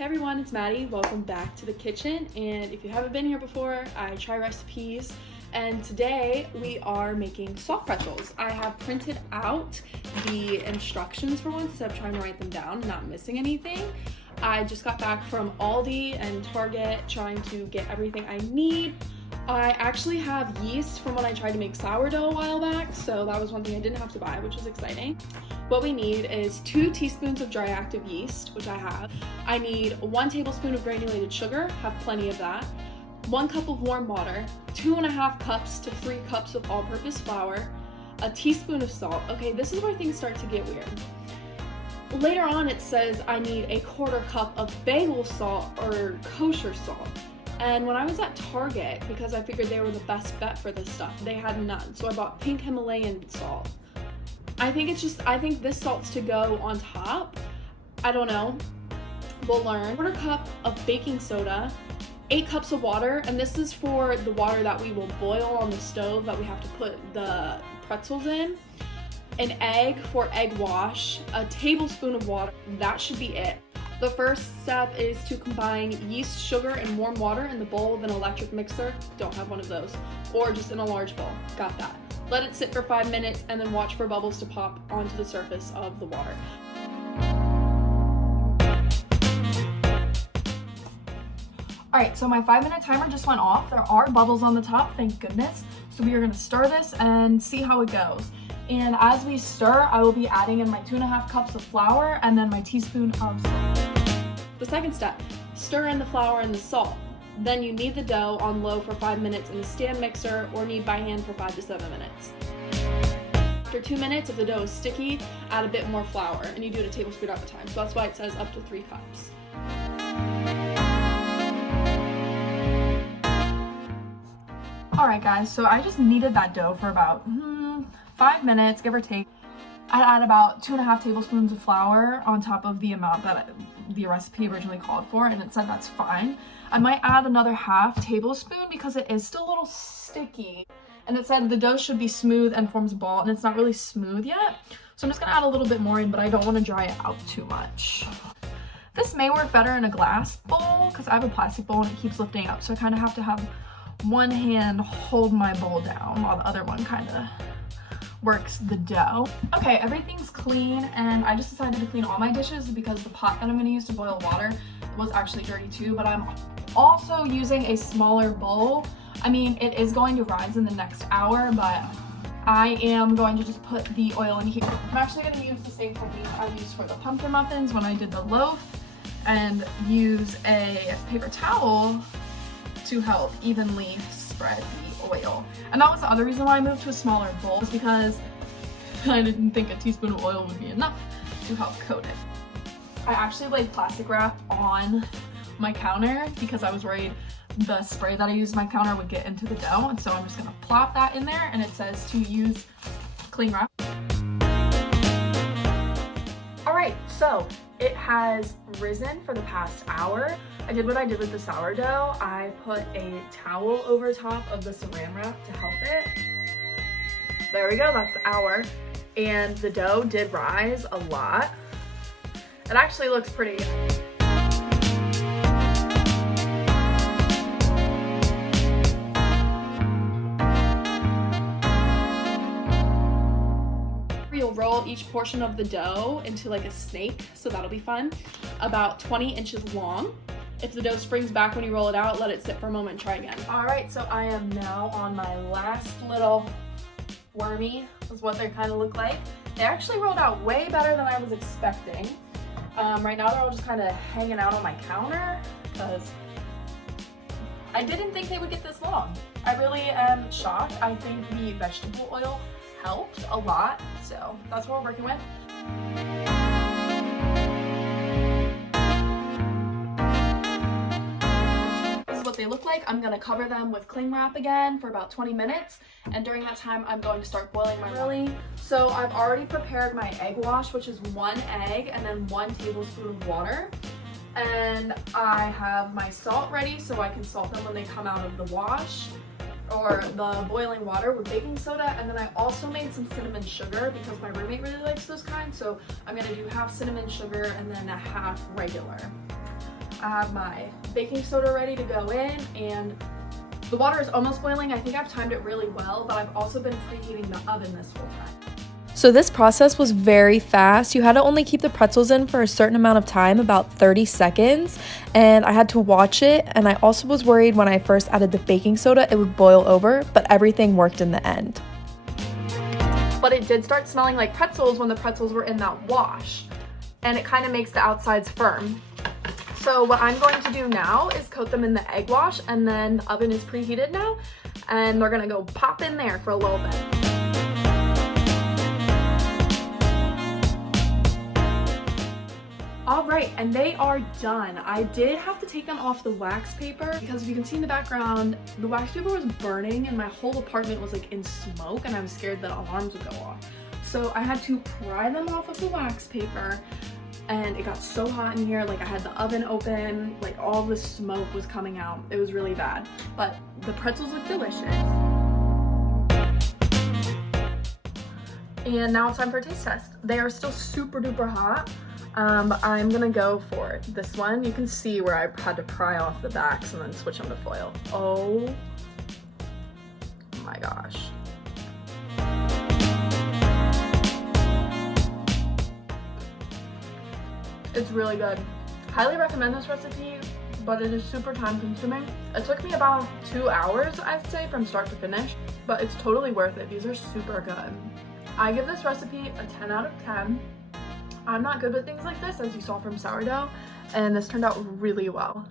Hey everyone, it's Maddie. Welcome back to the kitchen. And if you haven't been here before, I try recipes. And today we are making soft pretzels. I have printed out the instructions for once instead of trying to write them down and not missing anything. I just got back from Aldi and Target trying to get everything I need. I actually have yeast from when I tried to make sourdough a while back, so that was one thing I didn't have to buy, which was exciting. What we need is 2 teaspoons of dry active yeast, which I have. I need 1 tablespoon of granulated sugar, have plenty of that. 1 cup of warm water, 2.5 cups to 3 cups of all-purpose flour, a teaspoon of salt. Okay, this is where things start to get weird. Later on it says I need a 1/4 cup of bagel salt or kosher salt. And when I was at Target, because I figured they were the best bet for this stuff, they had none. So I bought pink Himalayan salt. I think this salt's to go on top. I don't know. We'll learn. 1/4 cup of baking soda, 8 cups of water, and this is for the water that we will boil on the stove that we have to put the pretzels in. An egg for egg wash, a tablespoon of water. That should be it. The first step is to combine yeast, sugar, and warm water in the bowl with an electric mixer. Don't have one of those. Or just in a large bowl. Got that. Let it sit for 5 minutes and then watch for bubbles to pop onto the surface of the water. Alright, so my 5-minute timer just went off. There are bubbles on the top, thank goodness. So we are going to stir this and see how it goes. And as we stir, I will be adding in my 2.5 cups of flour and then my teaspoon of salt. The second step, stir in the flour and the salt. Then you knead the dough on low for 5 minutes in a stand mixer or knead by hand for 5 to 7 minutes. After 2 minutes, if the dough is sticky, add a bit more flour, and you do it a tablespoon at a time. So that's why it says up to 3 cups. Alright guys, so I just kneaded that dough for about 5 minutes, give or take. I add about 2.5 tablespoons of flour on top of the amount that the recipe originally called for, and it said that's fine. I might add another 1/2 tablespoon because it is still a little sticky. And it said the dough should be smooth and forms a ball, and it's not really smooth yet. So I'm just gonna add a little bit more in, but I don't want to dry it out too much. This may work better in a glass bowl because I have a plastic bowl and it keeps lifting up. So I kind of have to have one hand hold my bowl down while the other one kind of works the dough. Okay, everything's clean, and I just decided to clean all my dishes because the pot that I'm going to use to boil water was actually dirty too, but I'm also using a smaller bowl. I mean, it is going to rise in the next hour, but I am going to just put the oil in here. I'm actually going to use the same technique I used for the pumpkin muffins when I did the loaf and use a paper towel to help evenly spread the oil. And that was the other reason why I moved to a smaller bowl, is because I didn't think a teaspoon of oil would be enough to help coat it. I actually laid plastic wrap on my counter because I was worried the spray that I used on my counter would get into the dough, and so I'm just gonna plop that in there, and it says to use cling wrap. Alright, so it has risen for the past hour. I did what I did with the sourdough. I put a towel over top of the saran wrap to help it. There we go, that's the hour. And the dough did rise a lot. It actually looks pretty. You'll roll each portion of the dough into like a snake, so that'll be fun. About 20 inches long. If the dough springs back when you roll it out, let it sit for a moment and try again. All right, so I am now on my last little wormy, is what they kind of look like. They actually rolled out way better than I was expecting. Right now they're all just kind of hanging out on my counter because I didn't think they would get this long. I really am shocked. I think the vegetable oil helped a lot, so that's what we're working with. What they look like. I'm going to cover them with cling wrap again for about 20 minutes, and during that time I'm going to start boiling my water. So I've already prepared my egg wash, which is 1 egg and then 1 tablespoon of water, and I have my salt ready so I can salt them when they come out of the wash or the boiling water with baking soda. And then I also made some cinnamon sugar because my roommate really likes those kinds, so I'm going to do half cinnamon sugar and then a half regular. I have my baking soda ready to go in, and the water is almost boiling. I think I've timed it really well, but I've also been preheating the oven this whole time. So this process was very fast. You had to only keep the pretzels in for a certain amount of time, about 30 seconds, and I had to watch it. And I also was worried when I first added the baking soda it would boil over, but everything worked in the end. But it did start smelling like pretzels when the pretzels were in that wash, and it kind of makes the outsides firm. So what I'm going to do now is coat them in the egg wash, and then the oven is preheated now, and they're gonna go pop in there for a little bit. All right, and they are done. I did have to take them off the wax paper because if you can see in the background, the wax paper was burning and my whole apartment was like in smoke, and I was scared that alarms would go off. So I had to pry them off of the wax paper, and it got so hot in here. Like I had the oven open, like all the smoke was coming out. It was really bad, but the pretzels look delicious. And now it's time for a taste test. They are still super duper hot. I'm gonna go for this one. You can see where I had to pry off the backs and then switch them to foil. Oh my gosh. It's really good. Highly recommend this recipe, but it is super time consuming. It took me about 2 hours, I'd say, from start to finish, but it's totally worth it. These are super good. I give this recipe a 10 out of 10. I'm not good with things like this, as you saw from sourdough, and this turned out really well.